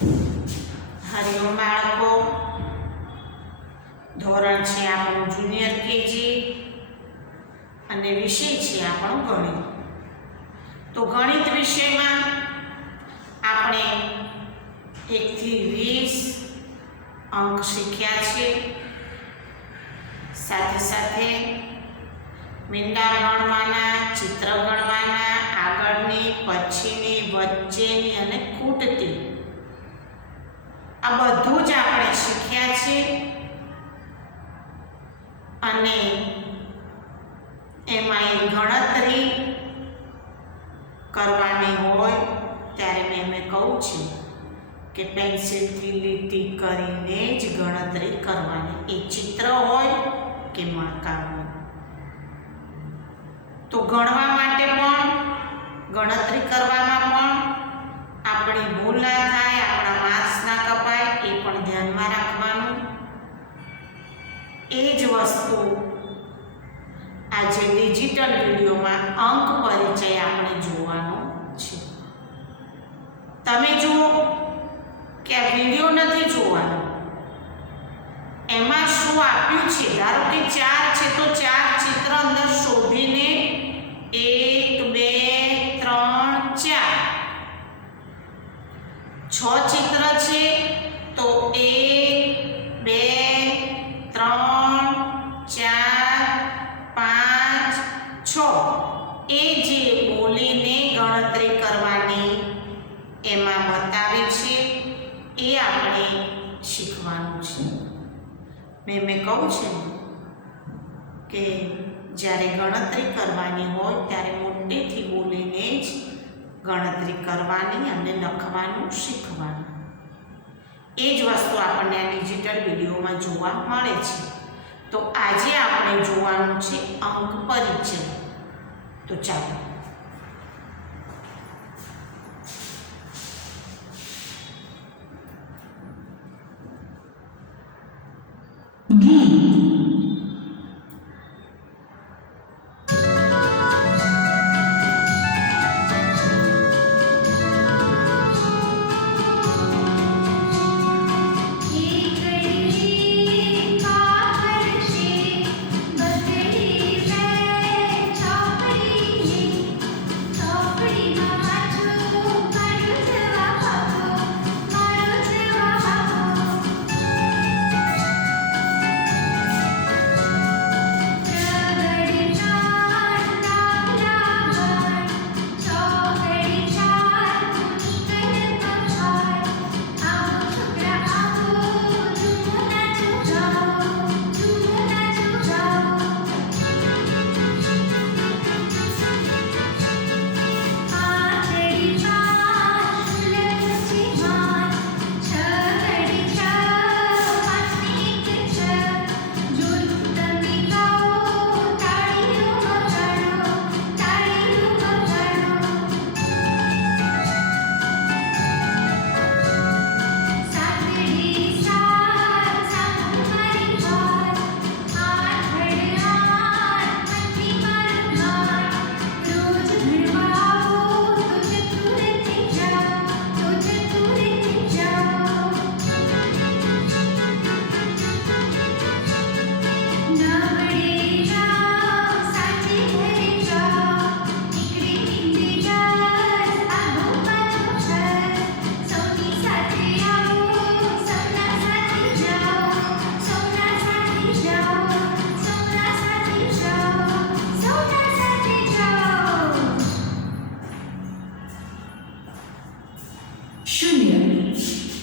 હરિઓમ બાળકો, ધોરણ છે આપણું જુનિયર કેજી અને વિષય છે આપણો ગણિત. તો ગણિત વિષયમાં આપણે 1 થી 20 અંક શીખ્યા છે. સાથે સાથે મીંડા ગણવાના, ચિત્ર ગણવાના, આગળની, પછીની, વચ્ચેની અને ખૂટતી, આ બધું જ આપણે શીખ્યા છે. અને એમાં એ ગણતરી કરવાની હોય ત્યારે મેં કહું છું કે પેન્સિલથી લીટી કરીને જ ગણતરી કરવાની, એ ચિત્ર હોય કે મણકા હોય. તો ગણવા માટે પણ, ગણતરી કરવામાં પણ આપણી ભૂલ ના થાય, આપણા માર્ક્સ ના કપાય, એ પણ ધ્યાનમાં રાખવાનું. એ જ વસ્તુ આજે ડિજિટલ વિડીયોમાં અંક પરિચય આપણે જોવાનો છે. તમે જુઓ કે આ વિડીયો નથી જોવાનો, એમાં શું આપ્યું છે. ધારો કે 4 છે તો 4 ચિત્ર અંદર શોધીને 1 2 3 4 6 ચિત્ર છે તો 1 2 3 4 5 6 એ જે બોલીને ગણતરી કરવાની એમાં બતાવે છે, એ આપણે શીખવાનું છે. મેં કહું છું કે જ્યારે ગણતરી કરવાની હોય ત્યારે મોટેથી બોલીને જ ગણતરી કરવાની અને લખવાનું શીખવાનું. એ જ વસ્તુ આપણને આ ડિજિટલ વિડીયોમાં જોવા મળે છે. તો આજે આપણે જોવાનું છે અંક પરિચય. તો ચાલો.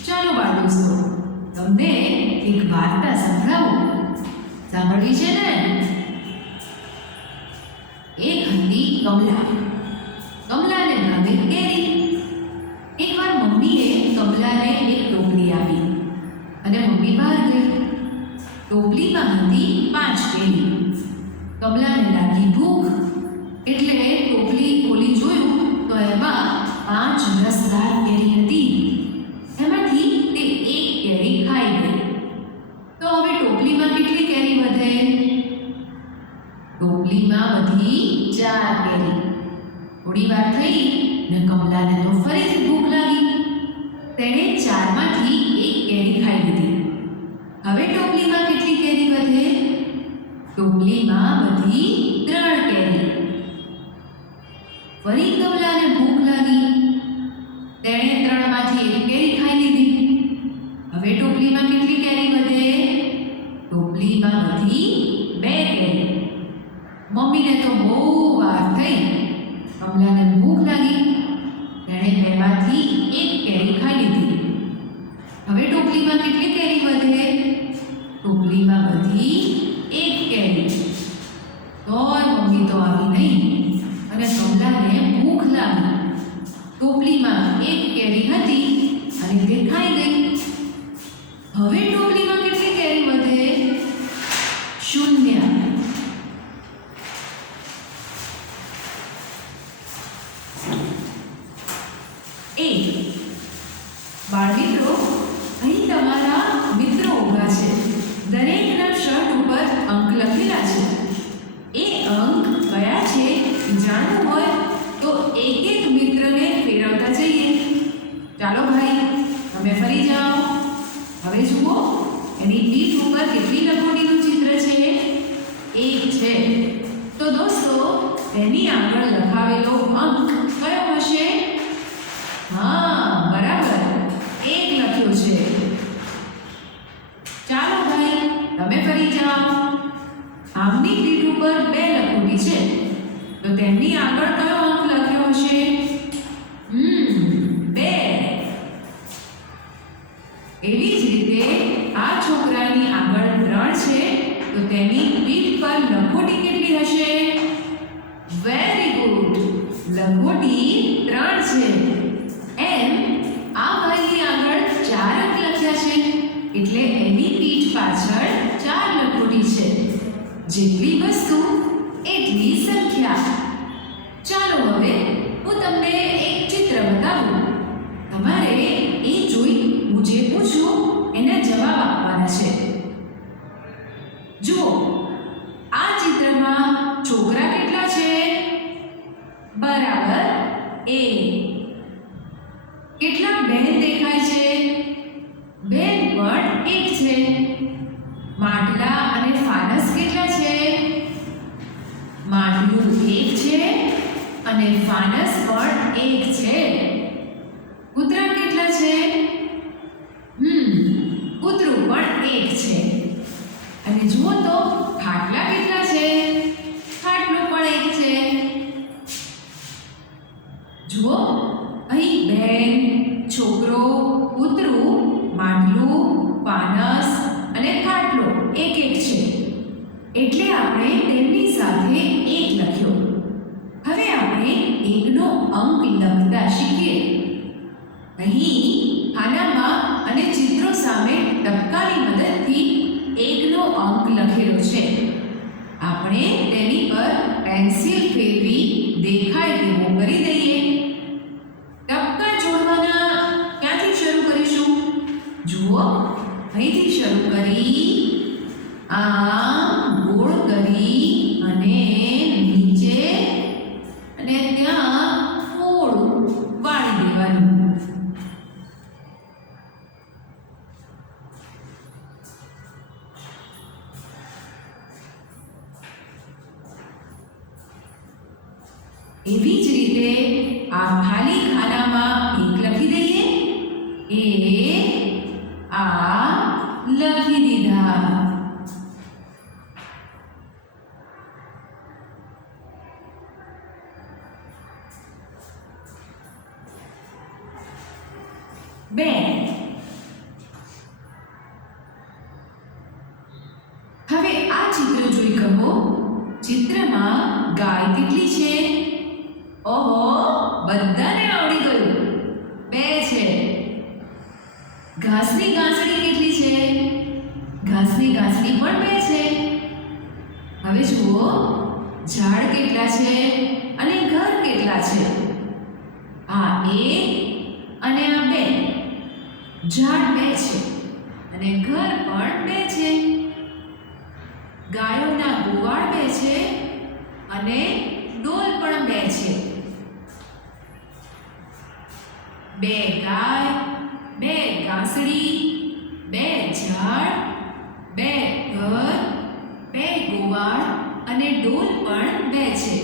ચાલો બાળકો, તમને એક વાર્તા સંભળાવું. સાંભળવી છે ને? એક હતી કમલા. કમલાને ભાવે કેરી. એકવાર મમ્મીએ કમલાને એક ટોપલી આપી અને મમ્મી બહાર ગઈ. ટોપલીમાં હતી 5 કેરી. કમલાને લાગી ભૂખ, એટલે ટોપલી ખોલી જોયું તો એમાં 5 રસદાર કેરી હતી. એમાંથી તે એક કેરી ખાઈ ગઈ. તો હવે ટોપલીમાં કેટલી કેરી વધે? ટોપલીમાં વધી 4 કેરી. થોડી વાર થઈ ને કમલાને તો ફરીથી ભૂખ લાગી. તેણે 4 તેણે 3માંથી 1 કેરી ખાઈ લીધી. હવે ટોપલીમાં કેટલી કેરી વધે? ટોપલીમાં વધી 2 કેરી. મમ્મીને તો બહુ વાર થઈ. કમલાને ભૂખ લાગી. તેણે 2માંથી 1 કેરી ખાઈ લીધી. હવે ટોપલીમાં કેટલી કેરી વધે? ટોપલીમાં વધી 1 કેરી. તોય મમ્મી તો આવી નહીં અને કમલાને ભૂખ લાગી. ટોપલીમાં 1 કેરી હતી અને તે ખાઈ ગઈ. હવે ટોપલીમાં કેટલી કેરી વધે? 0. બાળમિત્રો, અહીં તમારા મિત્રો ઊભા છે. દરેકના શર્ટ ઉપર અંક લખેલા છે. એ અંક કયા છે જાણવું હોય તો એક મિત્રને ફેરવતા જઈએ. ચાલો ભાઈ, તમે ફરી જાઓ. હવે જુઓ, એની પીઠ ઉપર કેટલી લખોટીનું ચિત્ર છે? 1 છે. તો દોસ્તો, તેની આગળ લખાવેલો અંક કયો હશે? હા, બરાબર, 1 લખ્યો છે. ચાલો ભાઈ, તમે ફરી જાઓ. આમની પીઠ ઉપર 2 લખોટી છે. તો તેમની આગળ કયો અંક લખ્યો હશે? 2. એવી જ રીતે આ છોકરાની આગળ 3 છે. તો તેની પીઠ પર લખોટી કેટલી હશે? વેરી ગુડ, લખોટી 3 છે. એમ આ ભાઈની આગળ 4 અંક લખ્યા છે. એટલે એની પીઠ પાછળ 4 લખોટી છે. જેટલી વસ્તુ એટલી સંખ્યા. ચાલો હવે હું તમને એક ચિત્ર બતાવું. તમારે એ જોઈ હું જે પૂછું એના જવાબ આપવાના છે. જુઓ, આ ચિત્રમાં છોકરા કેટલા છે? બરાબર, 1. કેટલા બેન દેખાય છે? બેન પણ 1 છે. માટલા અને ફાનસ કેટલા છે? માટલું 1 છે અને ફાનસ પણ 1 છે. કૂતરા કેટલા છે? કૂતરું પણ 1 છે. અને જુઓ તો ખાટલા કેટલા છે? ખાટલું પણ 1 છે. જુઓ, અહીં બેન, છોકરો, કૂતરું, માટલું, ફાનસ અને ખાટલો 1 છે. એટલે આપણે તેમની સાથે 1 લખ્યો. હવે આપણે 1 નો અંક લખતા શીખીએ. અહીં ખાનામાં અને ચિત્રો સામે ટપકાની મદદથી 1 નો અંક લખેલો છે. આપણે તેની પર પેન્સિલ ફેરવી દેખાય તેવું કરી દઈએ. ટપકા જોડવાના ક્યાંથી શરૂ કરીશું? જુઓ, અહીંથી શરૂ કરી આમ ગોળ કરી અને નીચે અને ત્યાં થોડું વાળી દેવાનું. એવી જ રીતે આ ખાલી ખાનામાં 1 લખી દઈએ. આ લખી દીધા. બે. હવે આ ચિત્ર જોઈ કહો, ચિત્રમાં ગાય કેટલી છે? ઓહો, બધાને આવડી ગયું. 2 છે. ઘાસની ગાંસડી કેટલી છે? ઘાસની ગાંસડી પણ 2 છે. હવે જુઓ, ઝાડ કેટલા છે અને ઘર કેટલા છે? આ 1 અને આ 2. ઝાડ 2 છે અને ઘર પણ 2 છે. ગાયોના ગોવાળ 2 છે અને ડોલ પણ 2 છે. 2 ગાય, 2 ગાંસડી, 2 ઝાડ, 2 ઘર, 2 ગોવાળ અને ડોલ પણ 2 છે.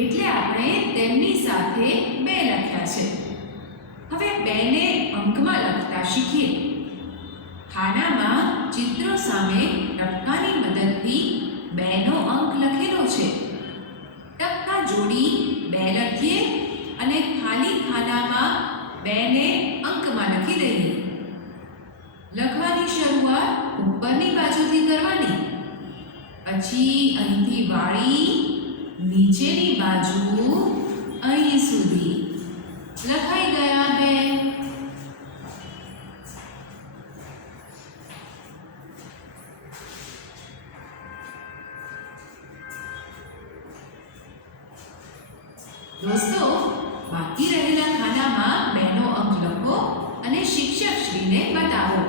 એટલે આપણે તેમની સાથે 2 લખ્યા છે. હવે અંકમાં લખતા શીખીએ. ખાનામાં ચિત્રો સામે ટપકાની મદદથી 2નો અંક લખેલો છે. ટપકા જોડી 2 લખીએ અને ખાલી ખાનામાં 2ને અંકમાં લખી દઈએ. લખવાની શરૂઆત ઉપરની બાજુથી કરવાની. પછી અહીંથી વાળી નીચેની બાજુ અહીં સુધી. લખાઈ ગયા 2. દોસ્તો, બાકી રહેલા ખાનામાં 2નો અંક લખો અને શિક્ષકશ્રીને બતાવો.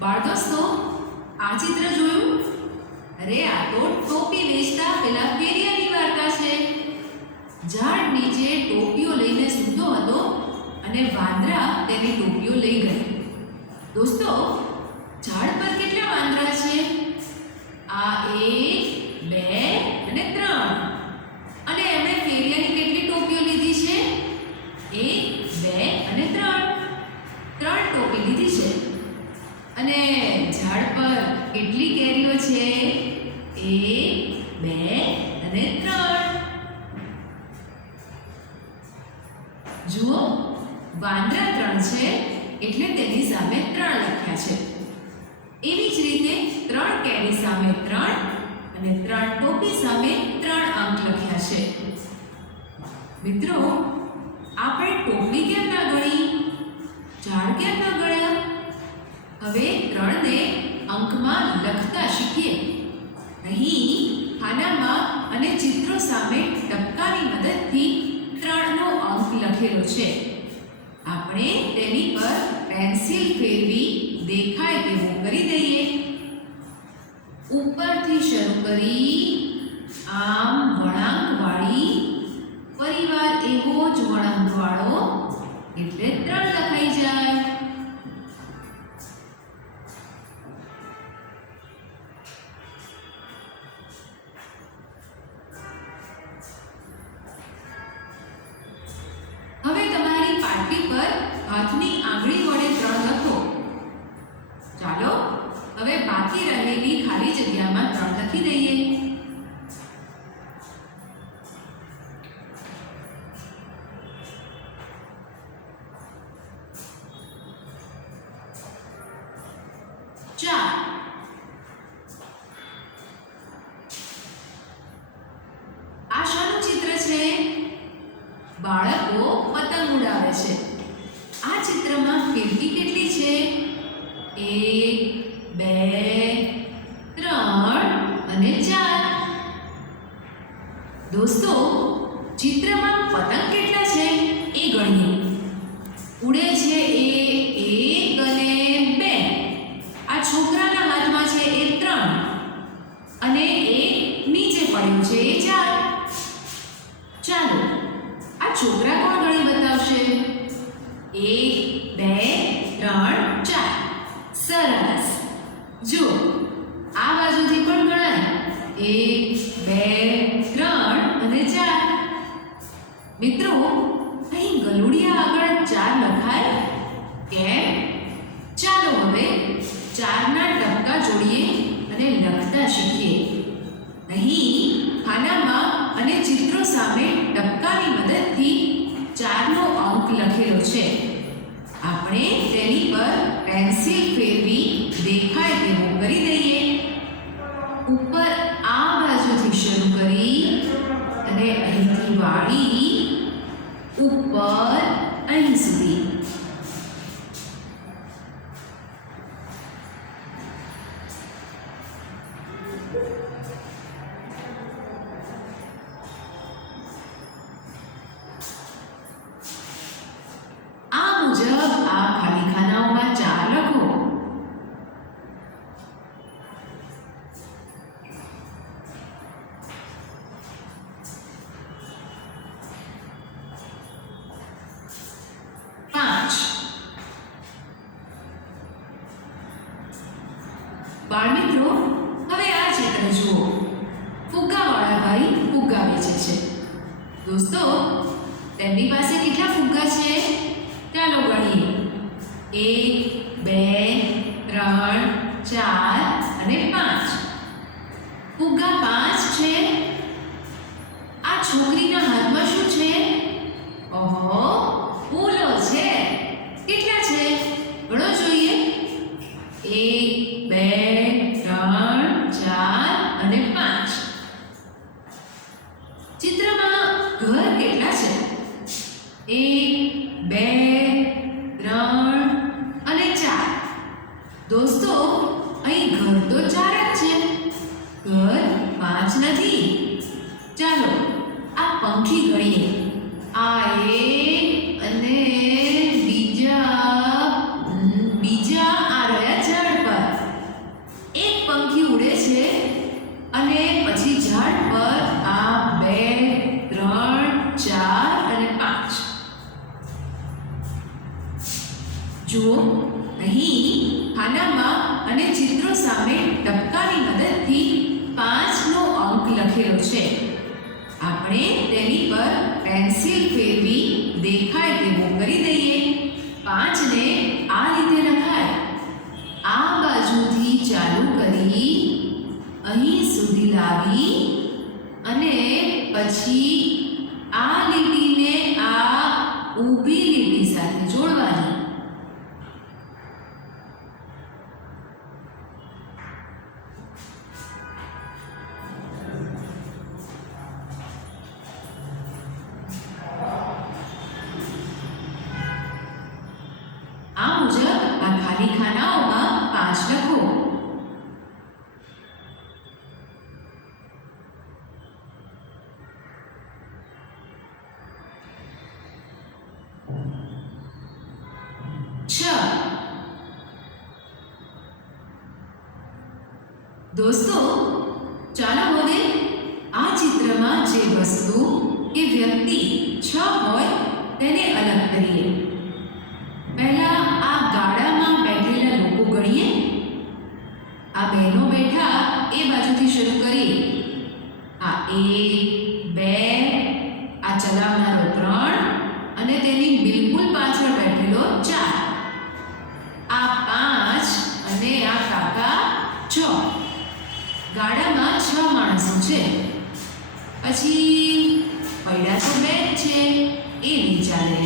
બાળ દોસ્તો, આ ચિત્ર જોયું? અરે આ તો ટોપી વેચતા પેલા ફેરિયાની વાર્તા છે. ઝાડ નીચે ટોપીઓ લઈને સૂતો હતો અને વાંદરા તેની ટોપીઓ લઈ ગયો. દોસ્તો, ઝાડ પર કેટલા વાંદરા છે? આ 1, 2 અને 3. અને એમણે ફેરિયાની કેટલી ટોપીઓ લીધી છે? 1, 2 અને 3. 3 ટોપી લીધી છે. અને ઝાડ પર કેટલી કેરીઓ છે? 1, 2 અને 3. જુઓ, વાંદરા 3 છે એટલે તેની સામે 3 લખ્યા છે. એવી જ રીતે 3 કેરી સામે 3 અને 3 ટોપી સામે 3 અંક લખ્યા છે. મિત્રો, આપણે ટોપી કેમ ના ગણી? ઝાડ કેમ ના ગણ્યા? હવે 3ને અંકમાં લખતા શીખીએ. અહીં ખાનામાં અને ચિત્રો સામે ટપકાની મદદથી 3નો અંક લખેલો છે. આપણે તેની પર પેન્સિલ ફેરવી દેખાય તેવું કરી દઈએ. ઉપરથી શરૂ કરી આમ વળાંક વાળી, પરિવાર એવો જ વળાંક વાળો એટલે 3 લખાઈ જાય. હવે તમારી પાટી પર હાથની આંગળી વડે 3 લખો. ચાલો હવે બાકી રહેલી ખાલી જગ્યામાં 3 લખી દઈએ. આ શાનું ચિત્ર છે? બાળકો પતંગ ઉડાવે છે. આ ચિત્રમાં ફીરકી કેટલી છે? 1, 2, 3 અને 4. દોસ્તો, ચિત્રમાં પતંગ કેટલા છે એ ગણીએ. ઉડે છે એ 1 અને 2. આ છોકરાના હાથમાં છે એ 3 અને એક નીચે પડ્યું છે એ 4. ચાલો આ છોકરા કોણ ગણી બતાવશે? 1, 2, 3, 4. સરસ. જો આ બાજુથી પણ ગણાય. 1, 2, 3 અને 4. મિત્રો, અહીં ગલુડિયા આગળ 4 લખાય કેમ? ચાલો હવે 4ના ટપકા જોડીએ અને લખતા શીખીએ. અહીં ખાનામાં અને ચિત્રો સામે ટપકાની મદદથી 4નો અંક લખેલો છે. આપણે તેની પર પેન્સિલ ફેરવી દેખાય તેવું કરી દઈએ. ઉપર આ બાજુથી શરૂ કરી અને અહીંથી વાળી ઉપર અહીં સુધી. આ મુજબ આ ખાલી ખાનાઓમાં 4 લખો. મિત્રો, હવે આ ચિત્ર જુઓ. ફુગ્ગાવાળા ભાઈ ફુગ્ગા વેચે છે. દોસ્તો, તેમની પાસે કેટલા ફુગ્ગા છે? ચાલો ગણીએ. 1 2 3 4 અને 5. ફુગ્ગા 5 છે. આ છોકરીના હાથમાં શું છે? ઓહો, ફૂલો છે. કેટલા છે? ગણો જોઈએ. 1 2 3 4 અને 5. ચિત્રમાં ઘર કેટલા છે? 1 2 3 અને 4. દોસ્તો, અહીં ઘર તો 4 જ છે, ઘર 5 નથી. ચાલો આ પંખી ગણીએ. આ એક અને બીજા આ રહ્યા ઝાડ પર. એક પંખી ઉડે છે અને પછી ઝાડ પર આ 2 3 4 અને 5. જુઓ, અહીં ખાનામાં અને ચિત્રો સામે ટપકાની મદદથી 5નો અંક લખેલો છે. આપણે તેની પર પેન્સિલ ફેરવી દેખાય તેવું કરી દઈએ. 5ને આ રીતે લખાય. આ બાજુથી ચાલુ કરી અહીં સુધી લાવી અને પછી આ લીટીને આ ઊભી લીટી સાથે જોડવાની. આ મુજબ આ ખાલી ખાનાઓમાં 5 લખો. દોસ્તો, ચાલો હવે આ ચિત્રમાં જે વસ્તુ કે વ્યક્તિ 6 હોય તેને અલગ કરીએ. પહેલા આ ગાડામાં બેઠેલા લોકો ગણીએ. આ બહેનો બેઠા એ બાજુથી શરૂ કરીએ. આ 1 2, આ ચલાવનારો 3 અને તેની બિલકુલ પાછળ બેઠેલો 4. આ 5 અને આ કાકા 6. ગાડામાં 6 માણસો છે. પછી પૈડા તો 2 છે, એ નહીં ચાલે.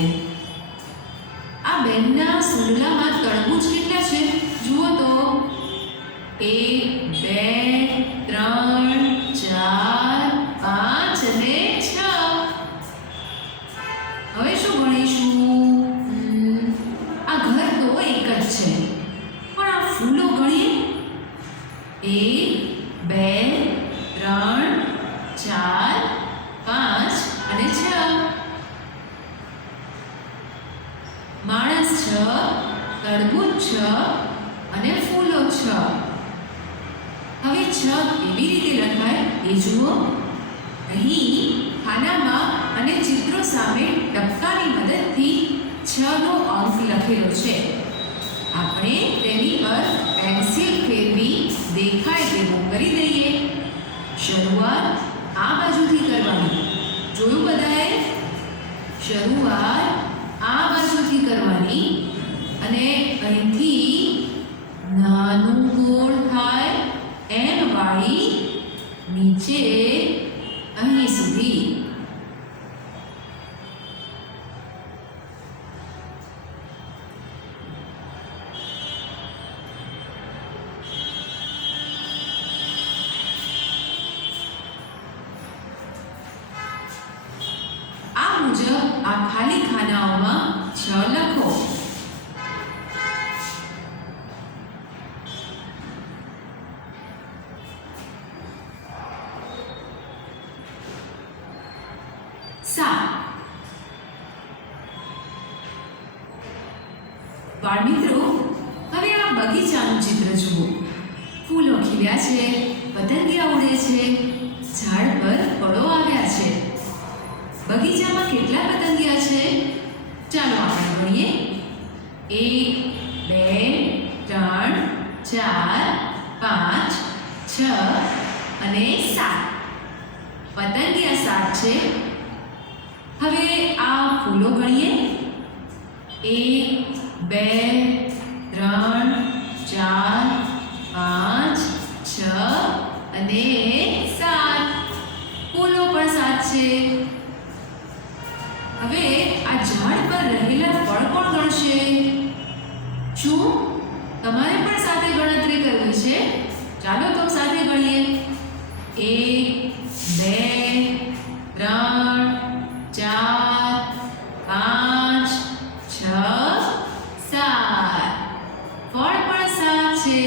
આ બેનના સુંડલામાં તરબૂચ કેટલા છે? જુઓ તો. 1 2 3 4 5 અને 6. હવે શું ગણીશું? આ ઘર તો એક જ છે, પણ આ ફૂલો ગણીએ. 1 2 3 4 5 અને 6. માણસ 6, તરબૂચ 6 અને ફૂલો 6. હવે 6 કેવી રીતે લખાય એ જુઓ. અહીં ખાનામાં અને ચિત્રો સામે ટપકાની મદદથી 6નો અંક લખેલો છે. આપણે તેની પર પેન્સિલ ફેરવી દેખાય તેવું કરી દઈએ. શરૂઆત આ બાજુથી કરવાની. જોયું બધાએ? શરૂઆત આ બાજુથી કરવાની અને અહીંથી નાનું ગોળ થાય એમ વાળી નીચે અહીં સુધી. આ મુજબ આ ખાલી ખાનાઓમાં 6 લખો. બાળમિત્રો, હવે આ બગીચાનું ચિત્ર જુઓ. ફૂલો ખીલ્યા છે, પતંગિયા ઉડે છે, ઝાડ પર ફળો આવ્યા છે. બગીચામાં કેટલા પતંગિયા છે? ચાલો આપણે ગણીએ. 1 2 3 4 5 6 અને 7 પતંગિયા 7 છે. હવે આ ફૂલો ગણીએ. 1 2 3 4 5 6 અને 7 ફૂલો પણ 7 છે. હવે આ ઝાડ પર રહેલા ફળ કોણ ગણશે? શું તમારે પણ સાથે ગણતરી કરવી છે? ચાલો તો સાથે ગણીએ. 1 2 3 4 5 6 7 ફળ પણ 7 છે.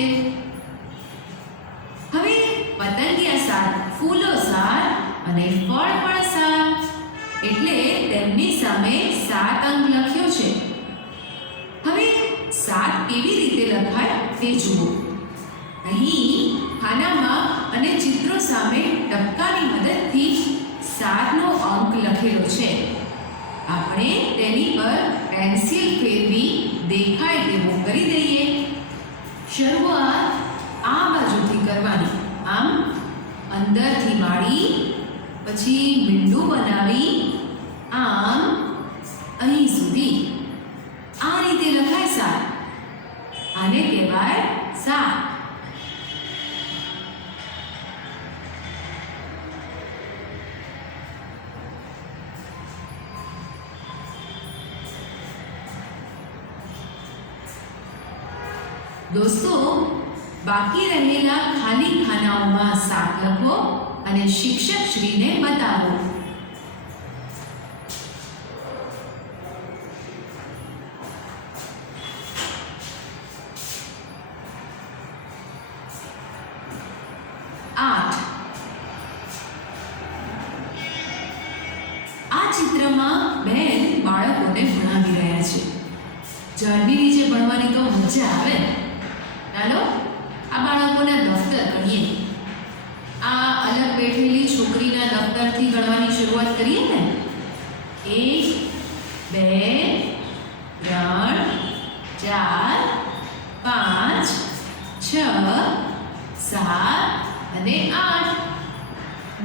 હવે પતંગિયા 7 ફૂલો 7 અને ફળ પણ 7 એટલે તેમની સામે 7 અંક લખ્યો છે. હવે 7 કેવી રીતે લખાય તે જુઓ. અહીં ખાનામાં અને ચિત્રો સામે ટપકાની મદદથી 7નો અંક લખેલો છે. આપણે તેની પર પેન્સિલ ફેરવી દેખાય તેવું કરી દઈએ. શરૂઆત આ બાજુથી કરવાની. આમ અંદરથી વાળી, પછી મીંડું બનાવી આમ અહીં સુધી આ રીતે લખાય 7. આને કહેવાય 7. દોસ્તો, બાકી રહેલા ખાલી ખાનાઓમાં 7 લખો અને શિક્ષક શ્રીને બતાવો. આ ચિત્રમાં બેન બાળકોને ભણાવી રહ્યા છે. ઝાડની નીચે ભણવાની તો મજા આવે. ચાલો આ બાળકોના દફતર ગણીએ. આ અલગ બેઠેલી છોકરીના દફતરથી ગણવાની શરૂઆત કરીએ ને. 1 2 3 4 5 6 7 અને 8.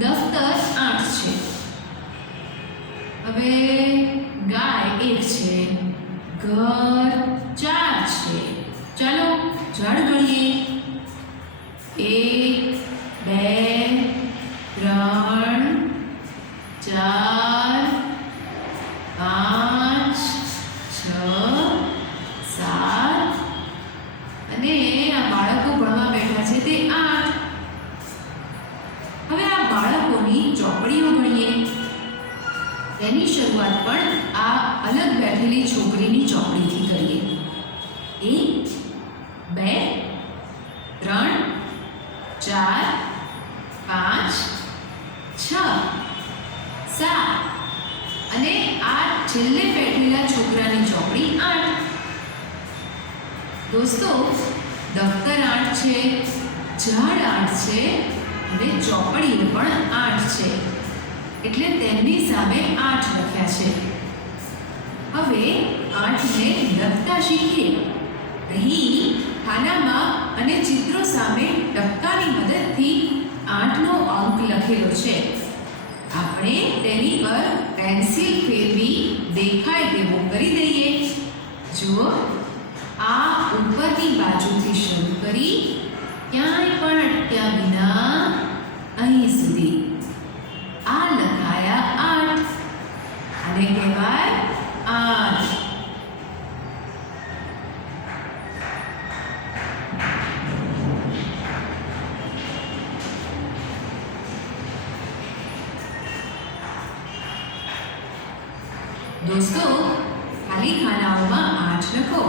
દફતર 8 છે. હવે ગાય 1 છે, ઘર 4 છે. ચાલો ઝાડ ગણીએ. 1 2 3 4 5 6 7 અને આ બાળકો ભણવા બેઠા છે તે 8. હવે આ બાળકોની ચોપડીઓ ગણીએ. તેની શરૂઆત પણ આ અલગ બેઠેલી છોકરીની ચોપડીથી કરીએ. 1 2 3 4 5 6 7 અને આ છેલ્લે બેઠેલા છોકરાની ચોપડી 8. દોસ્તો, દફતર 8 છે, ઝાડ 8 છે અને ચોપડીઓ પણ 8 છે. એટલે તેમની સામે 8 લખ્યા છે. હવે 8ને લખતા શીખીએ. અહીં ખાનામાં અને ચિત્રો સામે ટપકાની મદદથી 8નો અંક લખેલો છે. આપણે તેની પર પેન્સિલ ફેરવી દેખાય તેવું કરી દઈએ. જુઓ, આ ઉપરની બાજુથી શરૂ કરી ક્યાંય પણ અટક્યા વિના અહીં સુધી આ લખાયા 8. આને કહેવાય 8. દોસ્તો, ખાલી ખાનાઓમાં 8 લખો.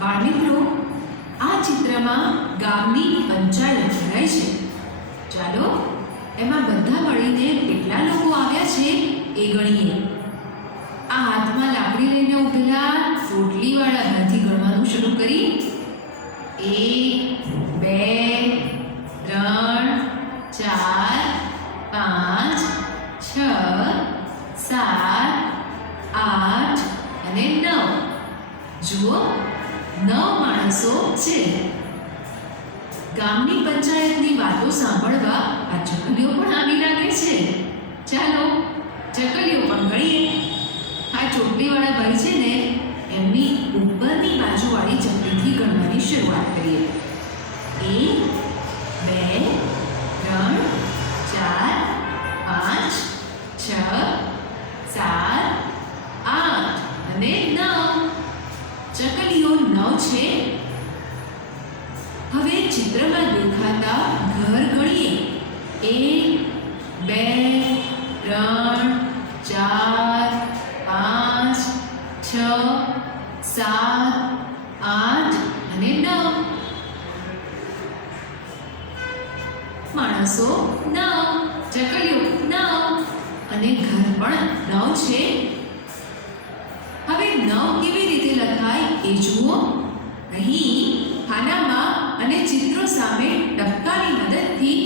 બાળમિત્રો, આ ચિત્રમાં ગામની પંચાયત ભરાય છે. ચાલો એમાં બધા મળીને કેટલા લોકો આવ્યા છે એ ગણીએ. આ હાથમાં લાકડી લઈને ઉભેલા રોટલીવાળા ભાઈથી ગણવાનું શરૂ કરી. 1 2 જુઓ 9 માણસો છે. ગામની પંચાયતની વાતો સાંભળવા આ ચકલીઓ પણ આવી લાગે છે. ચાલો ચકલીઓ પણ ગણીએ. આ ચોટલીવાળા ભાઈ છે ને એમની ઉપરની બાજુવાળી ચકલીથી ગણવાની શરૂઆત કરીએ. 1 2 3 4 5 6 7 8 અને 9. ચકલીઓ 9 છે. હવે ચિત્રમાં દેખાતા ઘર ગણીએ. 1 2 3 4 5 6 7 8 અને 9. માણસો 9, ચકલીઓ 9 અને ઘર પણ 9 છે. હવે 9 કેવી રીતે લખાય એ જુઓ. અહીં ખાનામાં અને ચિત્રો સામે ટપકાની મદદથી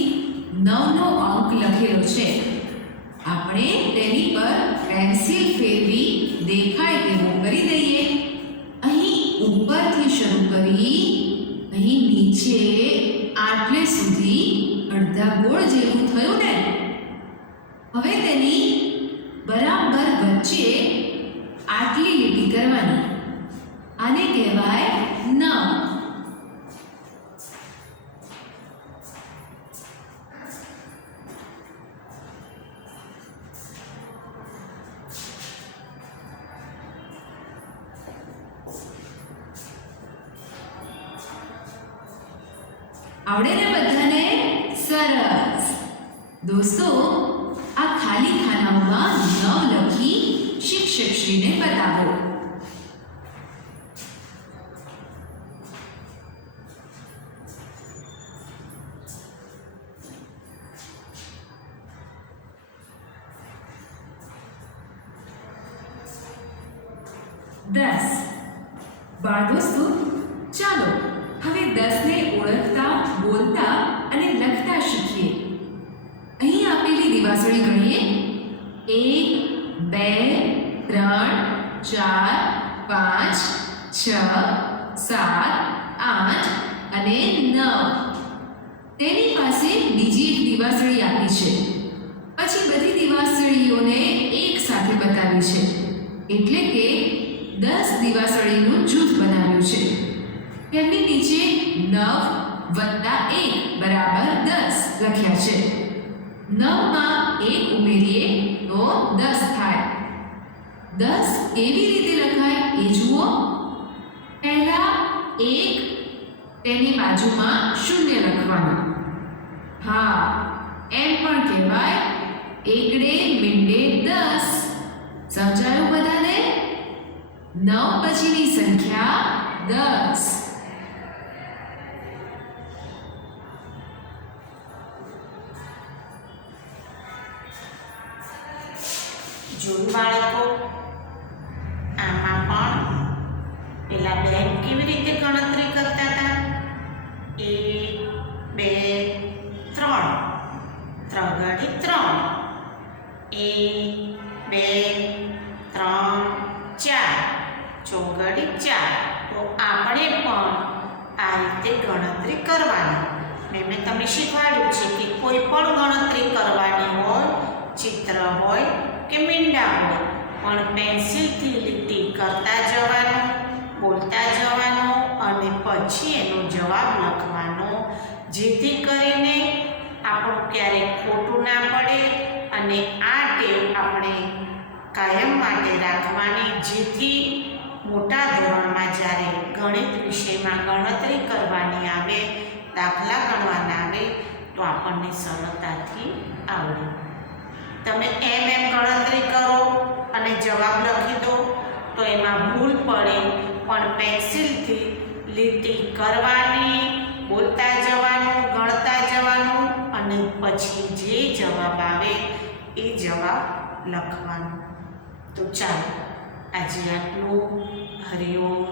9નો અંક લખેલો છે. આપણે તેની પર પેન્સિલ ફેરવી દેખાય તેવું કરી દઈએ. અહીં ઉપરથી શરૂ કરી અહીં નીચે આટલે સુધી અડધા ગોળ જેવું થયું ને. હવે તેની બરાબર વચ્ચે આટલી લીટી કરવાની. આને કહેવાય 9. આવડે ને બધાને? સરસ. દોસ્તો આ ખાલી ખાનાઓમાં 9 લખી શિક્ષકશ્રીને બતાવો. દસ. બાળ દોસ્તો ચાલો હવે 10 ને ઓળખતા, બોલતા અને લખતા શીખીએ. અહીં આપેલી દિવાસળી ગણીએ. 1 2 3 4 5 6 7 8 અને 9. તેની પાસે બીજી એક દિવાસળી આપી છે. પછી બધી દિવાસળીઓને એક સાથે બતાવી છે. એટલે કે 10 દિવાસળીનું જૂથ બનાવ્યું છે. તેમની નીચે 9 + 1 બરાબર 10 લખ્યા છે. 9 માં 1 ઉમેરીએ તો 10 થાય. 10 કેવી રીતે લખાય એ જુઓ. પહેલા 1, તેની બાજુમાં 0 લખવાનું. હા, એમ પણ કહેવાય એકડે મીંડે 10. સમજાયું બધાને? 9 પછીની સંખ્યા 10. જોયું બાળકો? આમાં પણ પેલા બેન કેવી રીતે ગણતરી કરતા હતા? 1 2 3 3 × 3 1 2 3 4 4 × 4. તો આપણે પણ આ રીતે ગણતરી કરવાની. મેં તમને શીખવાડ્યું છે કે કોઈ પણ ગણતરી કરવાની હોય, ચિત્ર હોય કે મીંડા હોય, પણ પેન્સિલથી લીટી કરતા જવાનું, બોલતા જવાનું અને પછી એનો જવાબ લખવાનો, જેથી કરીને આપણું ક્યારેય ખોટું ના પડે. અને આ ટેવ આપણે કાયમ માટે રાખવાની, જેથી મોટા ધોરણમાં જ્યારે ગણિત વિષયમાં ગણતરી કરવાની આવે, દાખલા ગણવાના આવે તો આપણને સરળતાથી આવડે. તમે એમ ગણતરી કરો અને જવાબ લખી દો તો એમાં ભૂલ પડે, પણ પેન્સિલથી લીટી કરવાની, બોલતા જવાનું, ગણતા જવાનું અને પછી જે જવાબ આવે એ જવાબ લખવાનો. તો ચાલો આજે આટલું. હરિઓમ.